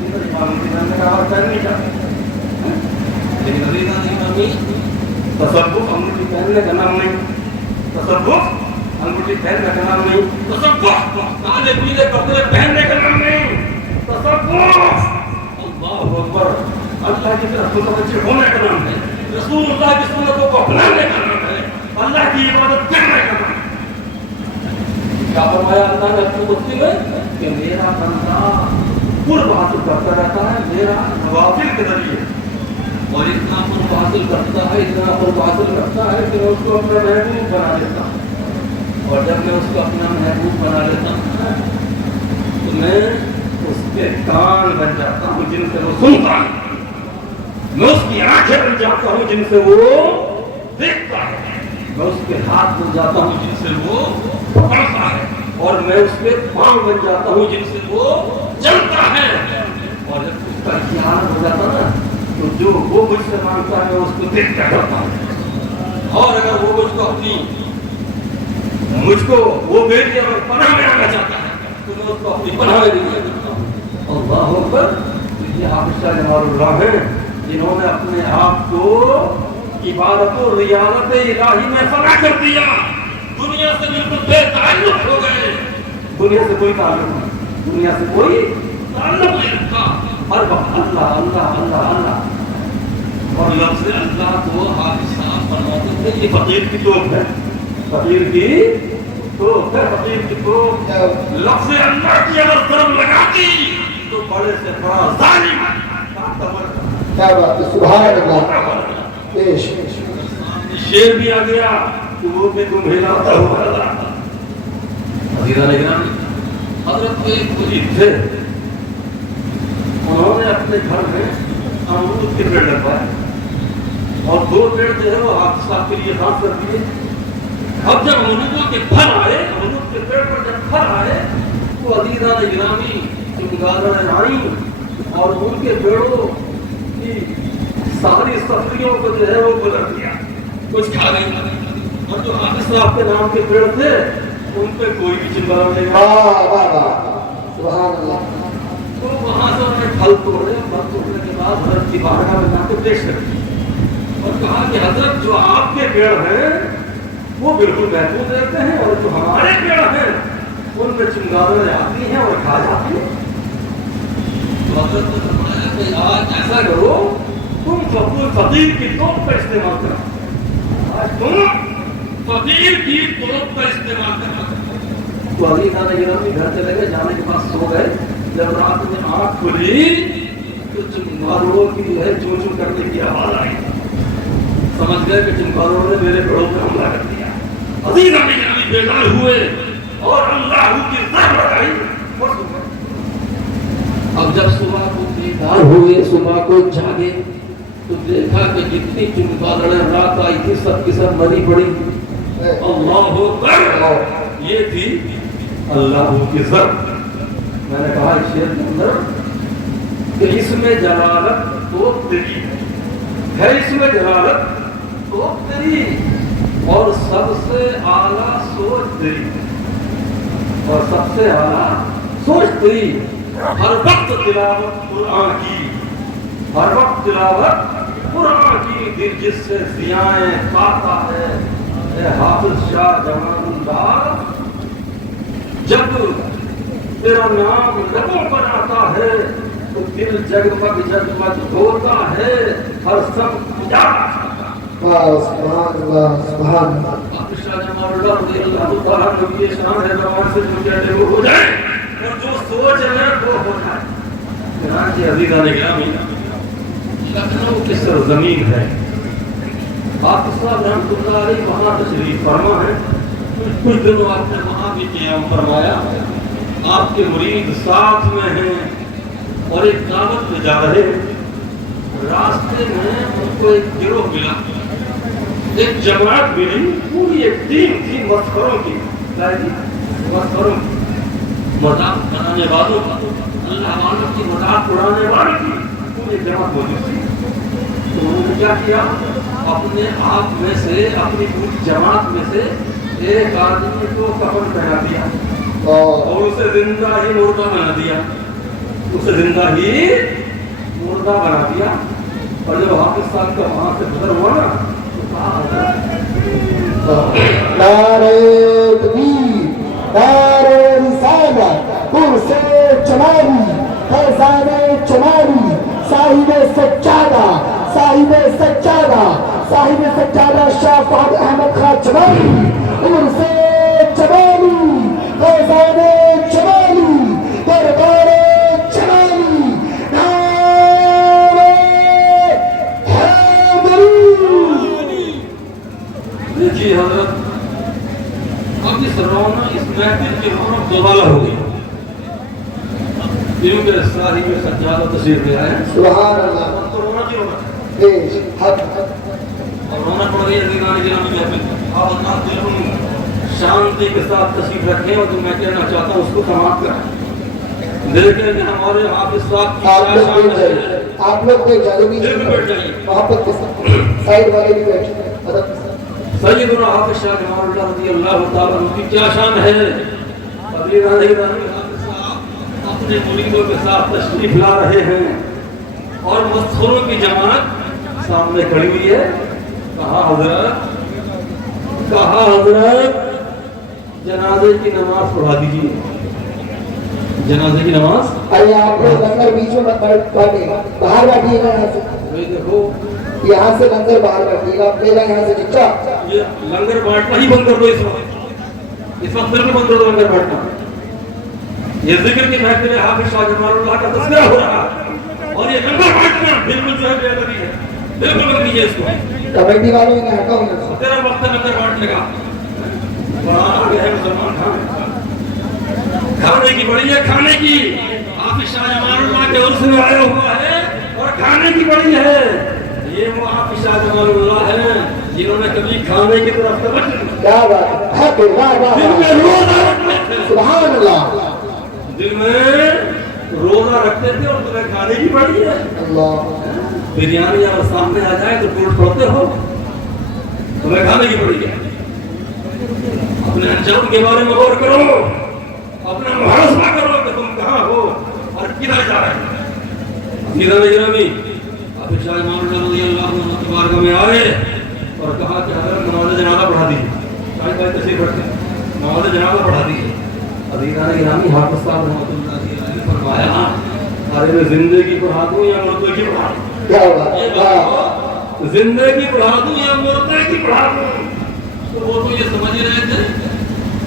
انگوٹھی پہننے کا آواز پہننی چاہیے، لیکن عزیزان گرامی، تصوف انگوٹھی پہننے کا نام نہیں، تصوف انگوٹھی پہننے کا نام نہیں، تصوف کالے پیلے کپڑے پہننے کا نام نہیں، تصوف اللہ اکبر، اللہ کی طرف متوجہ ہونے کا نام ہے، رسول اللہ کی سنتوں کو اپنانے کا نام ہے، اللہ کی عبادت کرنے کا نام ہے۔ کیا فرمایا اللہ نے اپنی بستی میں کہ میرا بندہ قرب حاصل کرتا رہتا ہے میرا نوافل کے ذریعے، اور اتنا قرب حاصل کرتا ہے، اتنا قرب حاصل کرتا ہے کہ میں اس کو اپنا محبوب بنا لیتا ہوں، اور جب میں اس کو اپنا محبوب بنا لیتا ہوں تو میں اس کے کان بن جاتا ہوں جن سے وہ سنتا ہے، میں اس کی آنکھیں بن جاتا ہوں جن سے وہ دیکھتا ہے، میں اس کے ہاتھ بن جاتا ہوں جن سے وہ پکڑتا ہے، اور میں اس کے پاؤں بن جاتا ہوں جن سے وہ چلتا ہے۔ اور جب اس کا یہ حالت ہو جاتا نا تو جو وہ مجھ سے مانگتا ہے میں اس کو دیکھ کر کرتا ہوں، اور اگر وہ مجھ کو وہ میری اگر پناہ میں آنا چاہتا ہے تو میں اس کو اپنی پناہ میں دیا کرتا ہوں۔ اللہ اکبر، یہ حافظ شاہ جمال اللہ ہیں جنہوں نے اپنے آپ کو عبادت و ریاضت الہی میں فنا کر دیا، دنیا سے بالکل بے تعلق ہو گئے، دنیا سے کوئی تعلق نہیں، دنیا سے کوئی تعلق نہیں رکھا، ہر وقت اللہ اللہ اللہ اللہ، اور لفظ اللہ کو حافظ صاحب فرماتے تھے یہ فقیر کی توپ ہے، فقیر کی توپ ہے، فقیر کی توپ، لفظ اللہ کی اگر ضرب لگاتی تو بڑے سے بڑا ظالم کیا بات ہے، سبحان اللہ، پیش شیر بھی آ گیا کہ وہ بھی تم ہلاتا ہوا لاتا۔ عزیزان گرامی، حضرت کو ایک مجید تھے، انہوں نے اپنے گھر میں امرود کے پیڑ لگوائے، اور 2 پیڑ جو ہے وہ حافظ صاحب کے لیے خاص کر دیے۔ اب جب امرود کے پھل آئے، امرود کے پیڑ پر جب پھل آئے تو عزیزان گرامی چمگادڑیں آئیں اور ان کے پیڑوں کی ساری سبزیوں کو جو ہے وہ گزر دیا، کچھ کھا گئی، اور جو حافظ صاحب کے نام کے پیڑ تھے ان پہ کوئی بھی چمگادڑ نہیں آیا۔ سبحان اللہ۔ تو وہاں سے انہوں نے پھل توڑے، پھل توڑنے کے بعد حضرت کی بارگاہ میں جا کے پیش کر دیا اور کہا کہ حضرت جو آپ کے پیڑ ہیں وہ بالکل محفوظ رہتے ہیں، اور جو ہمارے پیڑ ہیں ان میں چمگادڑیں آتی ہیں اور کھا جاتی ہیں۔ تو حضرت نے فرمایا کہ آج ایسا کرو، تم فقیر کی توپ کا استعمال کرو، آج تم فقیر کی توپ کا استعمال کرو۔ تو عزیزان گرامی گھر چلے گئے، جانے کے بعد سو گئے، جب رات میں آنکھ کھلی تو چمگادڑوں کی جو ہے چون چون کرنے کی آواز آئی، سمجھ گئے کہ چمکاروں نے میرے گھوڑوں پر حملہ کر دیا. عزیز امین بیدار ہوئے اور اللہ کی ضرب لگائی اور صبح. اب جب صبح کو بیدار ہوئے, صبح کو جاگے تو دیکھا کہ جتنی چمکاریں رات آئی تھی سب کی سب مری پڑی. اللہ اکبر, یہ تھی اللہ کی ضرب. میں نے کہا اس شعر کے اندر کہ اس میں جلالت تو تیری ہے, اس میں جلالت تو تیری, اور سب سے اعلیٰ سوچ تیری, اور سب سے اعلیٰ سوچ تیری. ہر وقت تلاوت قرآن کی, ہر وقت تلاوت قرآن کی, دل جس سے ضیائیں پاتا ہے اے حافظ شاہ جمال اللہ. جب تیرا نام لبوں پر آتا ہے تو دل جگمگ جگمگ ہوتا ہے, ہر سب اجالا. سبحان اللہ سبحان اللہ. حافظ شاہ جمال اللہ رضی اللہ تعالیٰ نبی شان ہے زبان سے جو کہتے وہ ہو جائے اور جو سوچ ہے وہ ہو جائے. چنانچہ عزیزان گرامی لکھنؤ کی سرزمین ہے. حافظ صاحب رحمۃ اللہ علیہ وہاں تشریف فرما ہے. کچھ دنوں آپ نے وہاں بھی قیام فرمایا. آپ کے مرید ساتھ میں ہیں اور ایک دعوت میں جا رہے ہیں. راستے میں ان کو ایک گروہ ملا, ایک جماعت ملی, پوری ایک ٹیم تھی مسخروں کی, مسخروں کی, مذاق بنانے والوں کا, اللہ والوں کی مذاق اڑانے والوں کی پوری جماعت موجود تھی. تو انہوں نے کیا کیا, اپنے آپ میں سے, اپنی پوری جماعت میں سے ایک آدمی کو کفن پہنا دیا اور اسے زندہ ہی مردہ بنا دیا, اسے زندہ ہی مردہ بنا دیا. اور جب حافظ صاحب کا وہاں سے گزر ہوا نا تو کہا نعرہ تکبیر, نعرہ رسالت, پرسے چماری, فیضان چماری, صاحب سجادہ, صاحب سجادہ, صاحب سجادہ شاہ فہد احمد خان چماری, پرسے چماری, فیضان چماری, دربار چماری, نعرہ حیدری. جی حضرت, اب اس رونق, اس محفل کی رونق دوبارہ ہو گئی کیونکہ صاحب سجادہ تشریف لے آئے. سبحان اللہ. تو رونق ہی رونق حق اور رونق پڑ گئی عزیزان گرامی محفل. آپ حضرات بالکل شانتی کے ساتھ تشریف رکھیں اور جو میں کہنا چاہتا ہوں اس کو سماعت کریں. دیکھیں کہ ہمارے حافظ صاحب کی آپ کیا لوگ شان بیٹھ ہے. جائیے, آپ لوگ بیٹھ جائیے, بالکل بیٹھ جائیے. وہاں پر سائڈ والے بھی بیٹھ جائیے. سیدنا حافظ شاہ جمال اللہ رضی اللہ تعالیٰ عنہ کی کیا شان ہے. عزیزان گرامی حافظ صاحب اپنے مریدوں کے ساتھ تشریف لا رہے ہیں اور مسخروں کی جماعت سامنے کھڑی ہوئی ہے. کہا حضرت جنازے کی نماز پڑھا دیجیے. جنازے کی نماز. ارے آپ لوگ لنگر بیچ میں بیٹھے, باہر بیٹھیے گا. یہاں سے دیکھو, یہاں سے لنگر باہر بیٹھیے گا, میرا یہاں سے چچا. یہ لنگر بانٹنا ہی بند کر دو اس وقت, اس وقت بالکل بند کر دو لنگر بانٹنا. یہ ذکر کی محفل میں حافظ شاہ جمال اللہ کا تذکرہ ہو رہا ہے اور یہ لنگر بانٹنا بالکل جو ہے بے ادبی ہے. بالکل بند کیجیے اس کو. کمیٹی والوں نے ہٹا ہونا. تیرا وقت ہے لنگر بانٹنے کا. قرآن آگے ہے مسلمان کھانے کی بڑی ہے, کھانے کی. حافظ شاہ جمال اللہ کے عرص میں آیا ہوا ہے اور کھانے کی بڑی ہے. یہ وہ حافظ شاہ جمال اللہ ہیں جنہوں نے کبھی کھانے کی طرف توجہ نہیں. کیا بات ہے, دل میں روزہ رکھتے تھے, سبحان اللہ. دل میں روزہ رکھتے تھے اور تمہیں کھانے کی بڑی ہے. اللہ. بریانی اگر سامنے آ جائے تو ٹوٹ پڑتے ہو, تمہیں کھانے کی بڑی ہے. اپنے انجام کے بارے میں غور کرو, اپنا محاسبہ کرو کہ تم کہاں ہو اور کدھر جا رہے ہیں. عزیزان گرامی, حافظ شاہ جمال اللہ رضی اللہ عنہ کی بارگاہ میں آئے اور کہا کہ حضرت نماز جنازہ پڑھا دیجیے. شاید بھائی تشریف رکھتے ہیں, نماز جنازہ پڑھا دیجیے. عزیزان گرامی, حافظ صاحب رحمۃ اللہ علیہ نے فرمایا, ارے میں زندگی پڑھا دوں یا مردے کی پڑھا دوں. کیا بات, زندگی پڑھا دوں یا مردے کی پڑھا دوں. تو وہ تو یہ سمجھ رہے تھے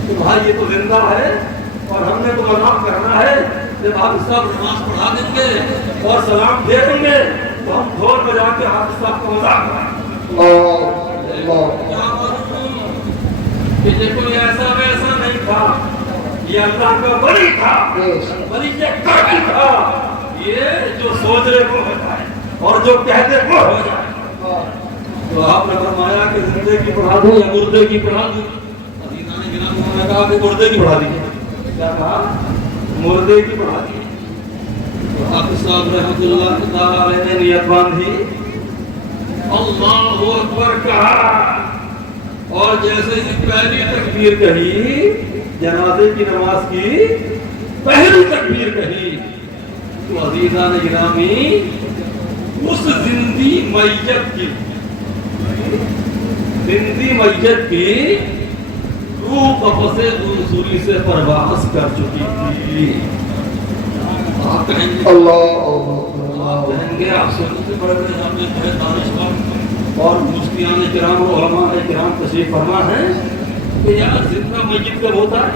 کہ بھائی یہ تو زندہ ہے اور ہم نے تو مذاق کرنا ہے. جب حافظ صاحب نماز پڑھا دیں گے اور سلام دے دیں گے تو ہم ڈھول بجا کے حافظ صاحب کا مذاق کریں. کہ یہ کوئی ایسا ویسا نہیں تھا، یہ اللہ کا ولی تھا، ولی یہ کامل تھا، یہ جو سوچ رہے وہ ہوتا ہے اور جو کہتے وہ ہو جائے۔ تو آپ نے فرمایا کہ زندے کی پڑھا دوں یا مردے کی پڑھا دوں؟ عزیزان گرامی انہوں نے کہا کہ مردے کی پڑھا دیجیے۔ کیا کہا؟ مردے کی پڑھا دیجیے۔ تو حافظ صاحب رحمۃ اللہ تعالی علیہ نے نیت باندھی، اللہ اکبر کہا، اور جیسے ہی پہلی تکبیر کہی، جنازے کی نماز کی پہلی تکبیر کہی، تو عزیزان گرامی اس زندی میت کی روح قفس سوری سے پرواز کر چکی تھی۔ آپ کہیں گے آپ سننے سے بڑے بڑے ہم نے بڑے دانشور اور مفتیان کرام اور علماء کرام تشریف فرما ہے کہ یار زندہ میت کب ہوتا ہے؟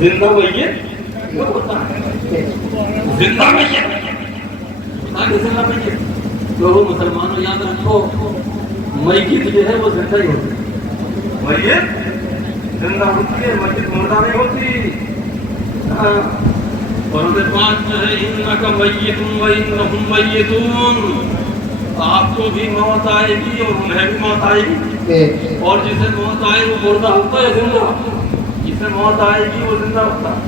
زندہ میت کب ہوتا ہے؟ زندہ میت زندہ میت لوگوں مسلمانوں یاد رکھو، میت جو ہے وہ زندہ ہی ہوتی ہے، میت زندہ ہوتی ہے، میت مردہ نہیں ہوتی۔ قرآن پاک میں ہے انکا میت و انہم میتون، آپ کو بھی موت آئے گی اور انہیں بھی موت آئے گی، اور جسے موت آئے وہ مردہ ہوتا ہے زندہ، جسے موت آئے گی وہ زندہ ہوتا ہے،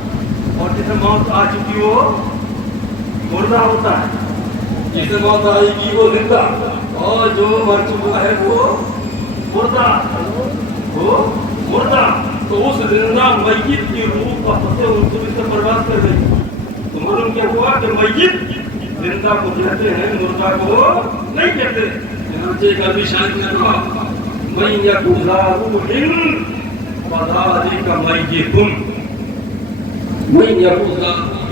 اور جسے موت آ چکی وہ مردہ ہوتا ہے، جسے موت آئے گی وہ زندہ، اور جو مر چکا ہے وہ مردہ۔ تو اس زندہ میت کی روح کا پتے ان کو اس سے پرواز کر گئی۔ تو معلوم کیا ہوا کہ میت زندہ کو کہتے ہیں، مردہ کو نہیں کہتے۔ چنانچہ ایک عربی شاعر نے کہا من یکن ذا روح فذلک میت، من یکن ذا روح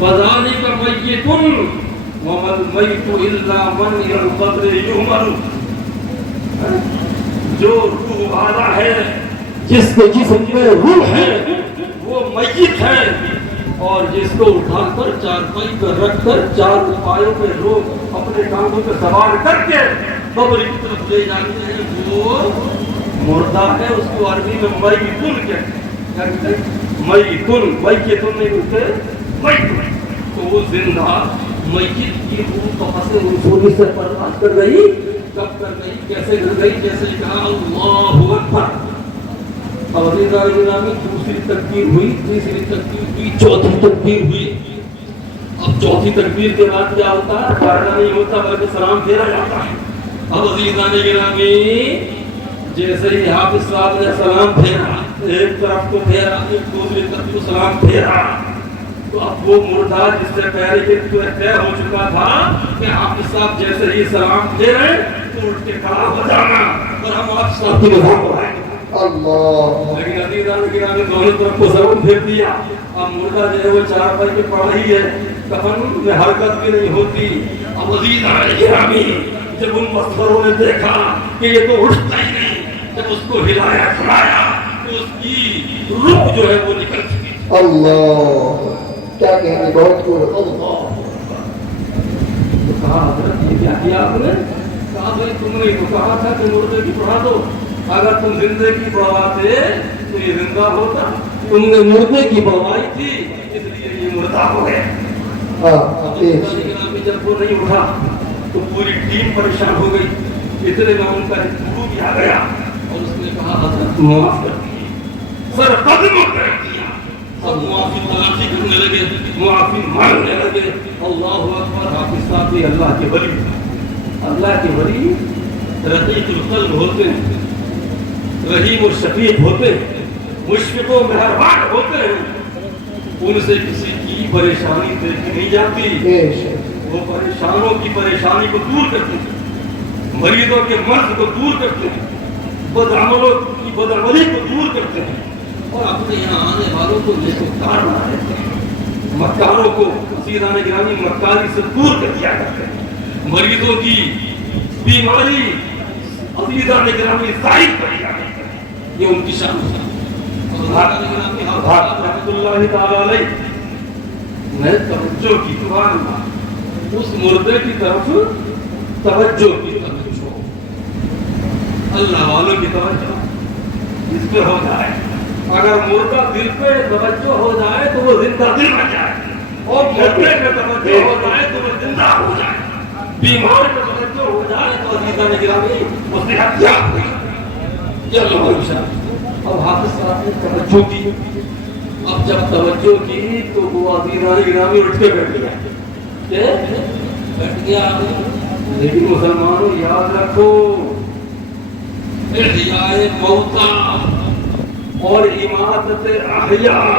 فذلک میت وما المیت الا من الى القبر یحمل۔ جو روح والا ہے، جس کے جسم میں روح ہے، وہ میت ہے، اور جس کو اٹھا کر چارپائی پر رکھ کر چار پایوں پہ لوگ اپنے کاندھوں پہ سوار کر کے قبر کی طرف لے جاتے ہیں، وہ مردہ ہے۔ اس کو عربی میں میتن کہتے ہیں، میتن نہیں بولتے، میتن۔ تو وہ زندہ میت کی روح قفس رسولی سے پرواز کر گئی۔ کب کر گئی، کیسے کر گئی؟ جیسے کہا اللہ اکبر، اب عزیزان گرامی دوسری تکبیر ہوئی، تیسری تکبیر ہوئی، چوتھی تکبیر ہوئی۔ اب چوتھی تکبیر کے بعد کیا ہوتا ہے؟ پڑھنا نہیں ہوتا بلکہ سلام پھیرا جاتا ہے۔ اب عزیزان گرامی جیسے ہی حافظ صاحب نے سلام پھیرا، ایک طرف کو پھیرا، ایک دوسری طرف کو سلام پھیرا، تو اب وہ مردہ جس سے پہلے کے طے ہو چکا تھا کہ حافظ صاحب جیسے ہی سلام پھیرے تو اٹھ کے کھڑا ہو جانا اور ہم حافظ صاحب کی مذاق اڑائیں گے۔ اللہ، لیکن عزیزان گرامی دونوں طرف کو سلام پھیر دیا۔ اب مردہ جو ہے وہ چارپائی پہ پڑا ہی ہے، کفن میں حرکت بھی نہیں ہوتی۔ اب عزیزان گرامی جب ان مسخروں نے دیکھا کہ یہ تو اٹھتا ہی نہیں، جب اس کو ہلایا کھلایا تو اس کی روح جو ہے وہ نکل چکی۔ اللہ، کیا کہنے، بہت خوب۔ اللہ، تو کہا حضرت یہ کیا کیا آپ نے؟ کہا بھائی تم نے تو کہا تھا کہ مردے کی پڑھا دو، اگر تم زندے کی پڑھواتے تو یہ زندہ ہوتا، تم نے مردے کی پڑھوائی تھی اس لیے یہ مردہ ہو گیا۔ جب وہ نہیں اٹھا تو پوری ٹیم پریشان ہو گئی، اتنے میں ان کا ایک گرو بھی آ گیا اور اس نے کہا حضرت معاف کر دیجیے، سر قدم کر دیا۔ سب معافی تلافی کرنے لگے، معافی مانگنے لگے۔ اللہ اکبر، حافظ صاحب بھی اللہ کے ولی، اللہ کے ولی رقیق القلب ہوتے ہیں، رحیم و شفیق ہوتے ہیں، مشفق و مہربان ہوتے ہیں۔ ان سے کسی کی پریشانی دیکھی نہیں جاتی، وہ پریشانوں کی پریشانی کو دور کرتے ہیں، مریضوں کے مرض کو دور کرتے ہیں، بدعملوں کی بدعملی کو دور کرتے ہیں، اور اپنے یہاں آنے والوں کو نیکوکار بنا دیتے ہیں، مکاروں کو عزیزان گرامی مکاری سے دور کر دیا کرتے ہیں، مریضوں کی بیماری عزیزان گرامی ظاہر کر دیا کرتے ہیں۔ یہ ان کی شان ہے۔ رحمۃ اللہ تعالی علیہ نے توجہ کی، سبحان اللہ، اس مردے کی طرف توجہ کی، اللہ والوں کی توجہ اس پہ ہو جائے. اگر مردہ دل پہ توجہ ہو جائے تو وہ زندہ دل بن جائے, اور مردے پہ توجہ ہو جائے تو وہ زندہ ہو جائے. بیمار پہ توجہ ہو جائے تو عزیزان گرامی مصلحت کیا ہوئی. یہ اللہ انشاءاللہ. اب حافظ صاحب نے توجہ کی. اب جب توجہ کی تو وہ عزیزان گرامی اٹھ کے بیٹھ گیا. بیٹھ گیا. لیکن مسلمانوں یاد رکھو, احیاء موتا اور اماتت احیاء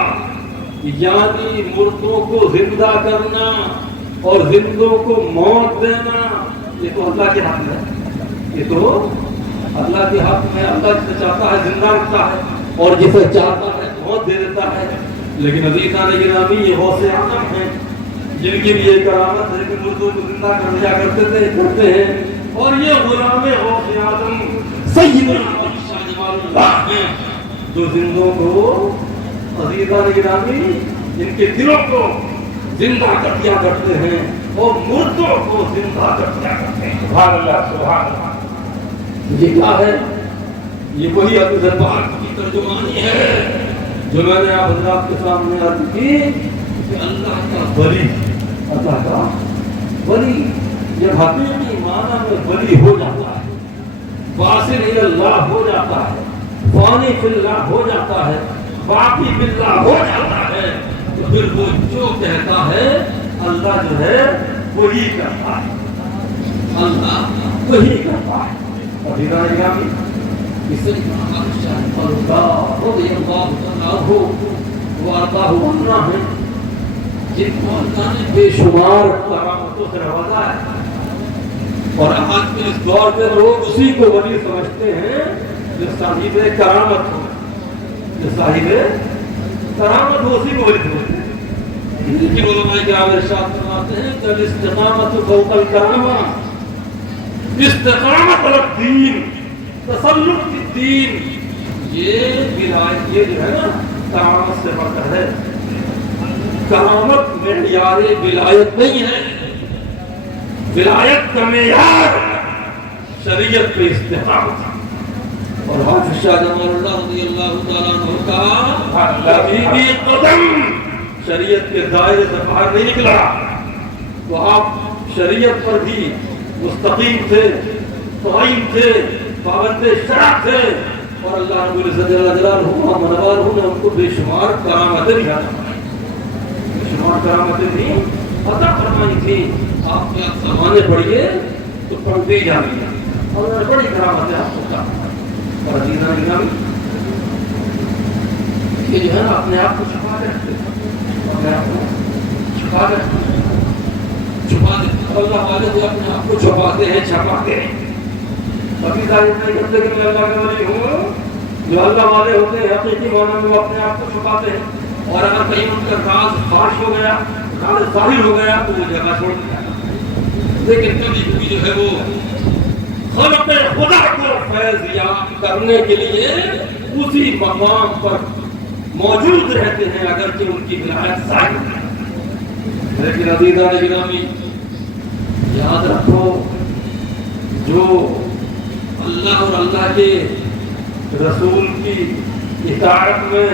یعنی مردوں کو زندہ کرنا اور زندوں کو موت دینا, یہ تو اللہ کے حق میں ہے. یہ تو اللہ کے حق میں. اللہ جسے چاہتا ہے زندہ رکھتا ہے اور جسے چاہتا ہے موت دے دیتا ہے. لیکن عزیزان گرامی یہ غوث اعظم ہیں جن کی بھی یہ کرامت ہے کہ مردوں کو زندہ کر دیا کرتے ہیں. اور یہ غلام غوث اعظم سیدنا شاہ جمال اللہ ہیں جو زندوں کو عزیزان گرامی ان کے دلوں کو زندہ کر دیا کرتے ہیں اور مردوں کو زندہ کر دیا کرتے ہیں. سبحان اللہ سبحان اللہ. یہ کیا ہے؟ یہ وہی عبد البار کی ترجمانی ہے جو میں نے آپ حضرات کے سامنے عرض کی کہ اللہ کا ولی, اللہ کا ولی جب حقیقی معنی میں ولی ہو جاتا ہے, واصل الی اللہ ہو جاتا ہے, فانی فی اللہ ہو جاتا ہے, باقی باللہ ہو جاتا ہے, تو پھر وہ جو کہتا ہے اللہ جو ہے وہی کرتا ہے. اللہ وہی کرتا ہے. اور دیدار گرامی اس سے شاہ اللہ رضی اللہ عنہ وہ آتا ہوا عنہ ہے جن کو اللہ نے بے شمار کرامتوں سے نوازا ہے. اور آج کے اس دور میں لوگ اسی کو ولی سمجھتے ہیں جو صاحب کرامت ہو, جو صاحب کرامت ہو اسی کو ولی سمجھتے ہیں. لیکن علماء کرام ارشاد فرماتے ہیں کہ الاستقامت فوق الکرامہ, استقامت علی الدین, تسلط فی الدین, یہ ولایت یہ جو ہے نا کرامت سے بڑھ کر ہے. کرامت معیار ولایت نہیں ہے. ولایت کا معیار شریعت پہ استقامت. اور حافظ شاہ جمال اللہ رضی اللہ تعالیٰ عنہ کا کبھی بھی قدم شریعت کے دائرے سے باہر نہیں نکلا. تو آپ شریعت پر بھی مستقیم تھے, قائم تھے, پابند شرع تھے. اور اللہ رب العزت جل جلالہ منوالہ نے ان کو بے شمار کرامتیں بھی عطا فرمائی تھی. آپ کیا زمانے پڑھیے تو پڑھتے ہی جائیے, اور انہوں نے بڑی کرامتیں آپ کو عطا فرمائی. اور عزیزان گرامی یہ جو ہے نا اپنے آپ کو چھپا کے رکھتے ہیں, اپنے آپ کو چھپا کے رکھتے ہیں. اللہ والے جو اپنے آپ کو چھپاتے ہیں چھپاتے ہیں. کبھی ظاہر نہیں کرتے کہ میں اللہ کا ولی ہوں. جو اللہ والے ہوتے ہیں حقیقی معنی میں وہ اپنے آپ کو چھپاتے ہیں. اور اگر کہیں ان کا راز فاش ہو گیا, راز ظاہر ہو گیا تو وہ جگہ چھوڑ دیا. لیکن کبھی کبھی جو ہے وہ خلق خدا کو فیض یاب کرنے کے لیے اسی مقام پر موجود رہتے ہیں اگرچہ ان کی ولایت ظاہر ہے. لیکن عزیزان گرامی یاد رکھو, جو اللہ اور اللہ کے رسول کی اطاعت میں,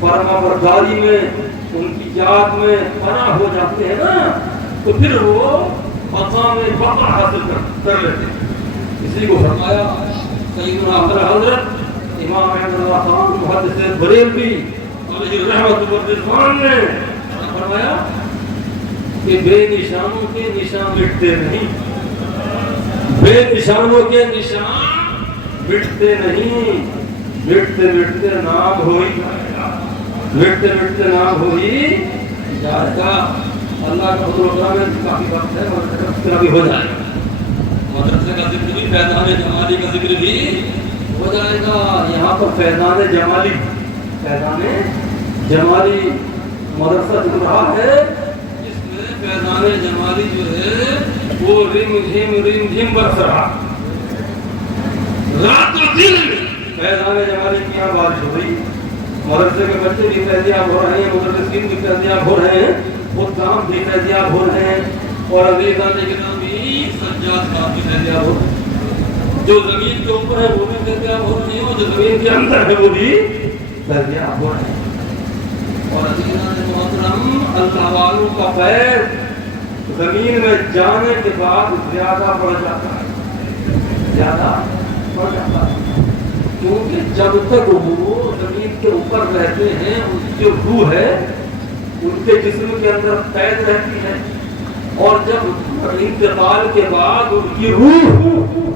فرما برداری میں, ان کی یاد میں پناہ ہو جاتے ہیں نا, تو پھر وہ مقام بقا حاصل کر لیتے ہیں. اسی کو فرمایا سیدنا حضرت امام احمد اللہ خان محدث بریلوی علیہ رحمت والرضوان نے فرمایا کہ بے نشانوں کے نشان مٹتے نہیں, بے نشانوں کے نشان مٹتے نہیں, مٹتے مٹتے نام ہو ہی جائے گا, مٹتے مٹتے نام ہو ہی جائے گا. اللہ کا حضور کرام میں کافی وقت ہے, مدرسہ بھی ہو جائے گا, مدرسے کا ذکر بھی, فیضان جمالی کا ذکر بھی ہو جائے گا. یہاں پر فیضان جمالی, فیضان جمالی مدرسہ چل رہا ہے. فیضان جمالی جو ہے وہ رم جھم برس رہا, رات و دن فیضان جمالی کی یہاں بارش ہو رہی. مدرسے کے بچے بھی فیضیاب ہو رہے ہیں, مدرسین بھی فیضیاب ہو رہے ہیں, خدام بھی فیضیاب ہو رہے ہیں, اور عزیزان گرامی سجاد صاحب بھی فیضیاب ہو رہے ہیں. جو زمین کے اوپر ہے وہ بھی دستیاب ہو رہی ہے، جو زمین کے اندر ہے وہ بھی دستیاب ہو رہی ہے۔ اور عزیزان محترم، اللہ والوں کا فیض زمین میں جانے کے بعد زیادہ بڑھ جاتا ہے، زیادہ بڑھ جاتا ہے، کیونکہ جب تک وہ زمین کے اوپر رہتے ہیں ان کی جو روح ہے ان کے جسم کے اندر قید رہتی ہے، اور جب انتقال کے بعد ان کی روح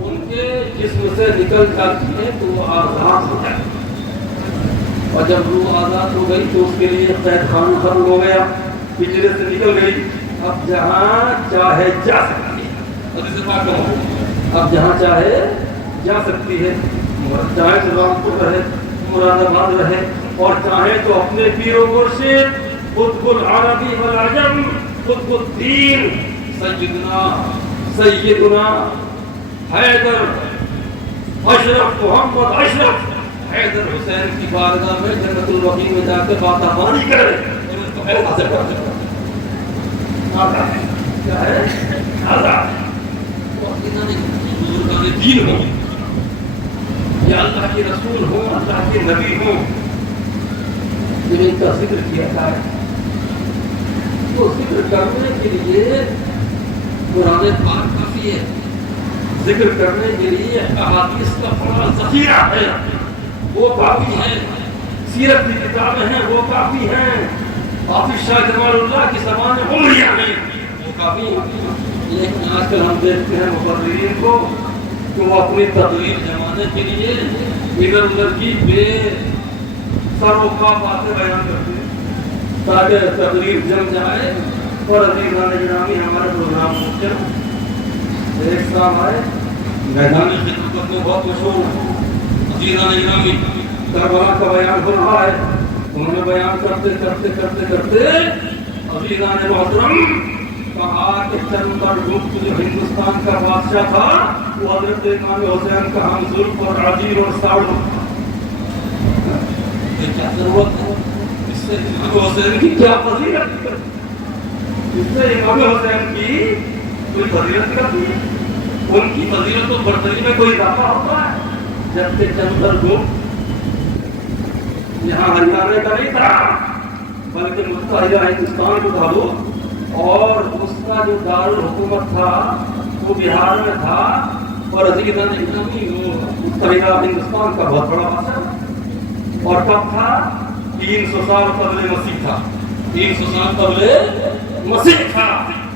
ان کے جسم سے نکل جاتی ہے تو وہ آزاد ہو جاتی ہے، اور جب روح آزاد ہو گئی تو اس کے لیے قید خانہ ختم ہو گیا، پنجرے سے نکل گئی، اب جہاں چاہے جا سکتی ہے، اب جہاں چاہے جا سکتی ہے، چاہے سلامپور رہے، مراد آباد رہے، اور چاہے تو اپنے پیر و مرشد قطب العربی والعجم قطب الدین سیدنا حیدر اشرف محمد اشرف حیدر حسین کی بارگاہ میں جنت البقیع میں جا کے باتامانی کرے، ایسا سے کر سکتا آزاد ہے، کیا ہے آزاد ہے، اور بزرگان دین ہوں یا اللہ کے رسول ہوں، اللہ کے نبی ہوں، جن کا ذکر کیا جائے تو ذکر کرنے کے لیے قرآن پاک کافی ہے، ذکر کرنے کے لیے احادیث کا بڑا ذخیرہ ہے وہ کافی ہے، سیرت کی کتابیں ہیں وہ کافی ہیں، حافظ شاہ جمال اللہ کی زبان عمریہ ہیں وہ کافی ہیں، لیکن آج کل ہم دیکھتے ہیں مقررین کو کہ وہ اپنی تقریر جمانے کے لیے ادھر ادھر کی بے سروقا باتیں بیان کرتے ہیں تاکہ تقریر جم جائے، اور عزیزان گرامی ہمارے پروگرام ممکن ایک صاحب آئے میدان خدمت میں بہت مشہور ہیں، عزیزان گرامی کربلا کا بیان ہو رہا ہے، انہوں نے بیان کرتے کرتے کرتے کرتے عزیزان محترم کہا کہ چندر گپت جو ہندوستان کا بادشاہ تھا وہ حضرت امام حسین کا ہم ظلم اور عزیر اور ساڑو، یہ کیا ضرورت ہے، اس سے امام حسین کی کیا فضیلت ہے، اس سے امام حسین کی کوئی فضیلت کرتی ہے، ان کی فضیلت و برتری میں کوئی اضافہ ہوتا ہے، جبکہ چندر گپت یہاں ہریانے کا نہیں تھا بلکہ متحدہ ہندوستان کو تھا وہ، اور اس کا جو دارالحکومت تھا وہ بہار میں تھا، اور عزیزان گرامی وہ متحدہ ہندوستان کا بہت بڑا بادشاہ، اور کب تھا 300 سال قبل مسیح تھا، 300 سال قبل مسیح تھا،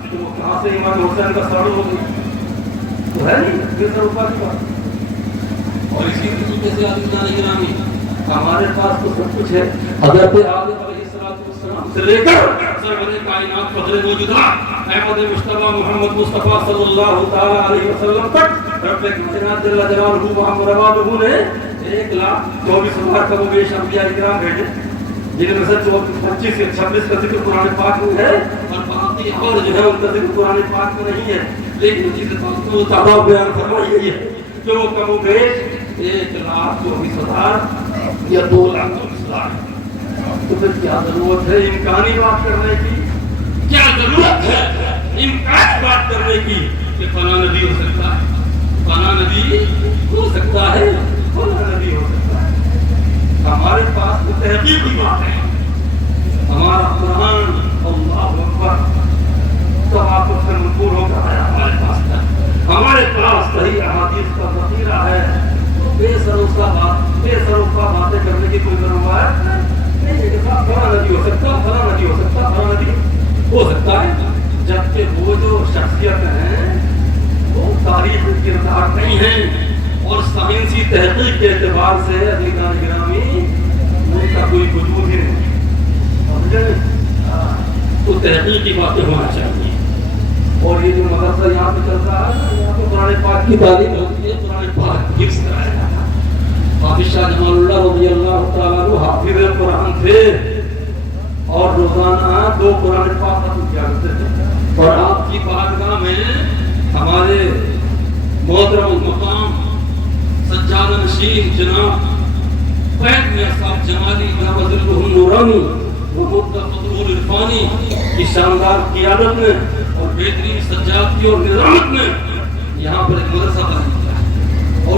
تو وہ کہاں سے امام حسین کا ساڑو ہو گئی، تو ہے نہیں بے سروپا کی بات۔ اور اسی طریقے سے عزیزان گرامی ہمارے پاس تو سب کچھ ہے، حضرت آدم علیہ السلام سے لے کر سرور کائنات فخر موجودہ احمد مصطفیٰ محمد مصطفیٰ صلی اللہ تعالی علیہ وسلم تک رب کائنات جل جلالہ محمد رسول نے 1,24,000 کم و بیش انبیاء کرام بھیجے، جن میں سے 25 سے 26 کا ذکر قرآن پاک میں ہے، اور باقی اور جو ہے ان کا ذکر قرآن پاک میں نہیں ہے، لیکن چیز پاک کو تعداد بیان فرمائی گئی ہے کہ وہ کم و بیش 1,24,000 یا 2,24,000۔ تو پھر کیا ضرورت ہے امکانی بات کرنے کی، کیا ضرورت ہے امکانی بات کرنے کی کہ فلاں نبی ہو سکتا ہے، فلاں نبی ہو سکتا ہے، فلاں نبی ہو سکتا ہے۔ ہمارے پاس تو تحقیقی بات ہے، ہمارا قرآن اللہ اکبر سب آپ سے منقول ہو کر آیا ہمارے پاس ہے، ہمارے پاس صحیح احادیث کا ذخیرہ ہے، تو بے سروقہ باتیں کرنے کی کوئی ضرورت نہیں، فلاں نبی ہو سکتا، فلاں نبی ہو سکتا، فلاں نبی ہو سکتا ہے، جبکہ وہ جو شخصیت ہیں وہ تاریخ کردار نہیں ہیں، اور سائنسی تحقیق کے اعتبار سے عزیزان گرامی ان کا کوئی وجود ہی نہیں، تو تحقیق کی باتیں ہونا چاہیے۔ اور یہ جو مدرسہ یہاں پہ چل رہا ہے یہاں پہ قرآن پاک کی تعلیم ہوتی ہے، قرآن پاک حفظ کرایا جاتا ہے۔ حافظ شاہ جمال اللہ رضی اللہ تعالیٰ عنہ حافظ قرآن تھے، اور روزانہ 2 قرآن پاک ختم کیا کرتے تھے، اور آپ کی بارگاہ میں ہمارے محترم مقام سجادہ نشین جناب قید میں صاحب جمالی نواز الرحم نورانی فضل عرفانی کی شاندار قیادت میں اور بہترین سجادگی اور نظامت میں یہاں پر ایک مدرسہ قائم کیا ہے، اور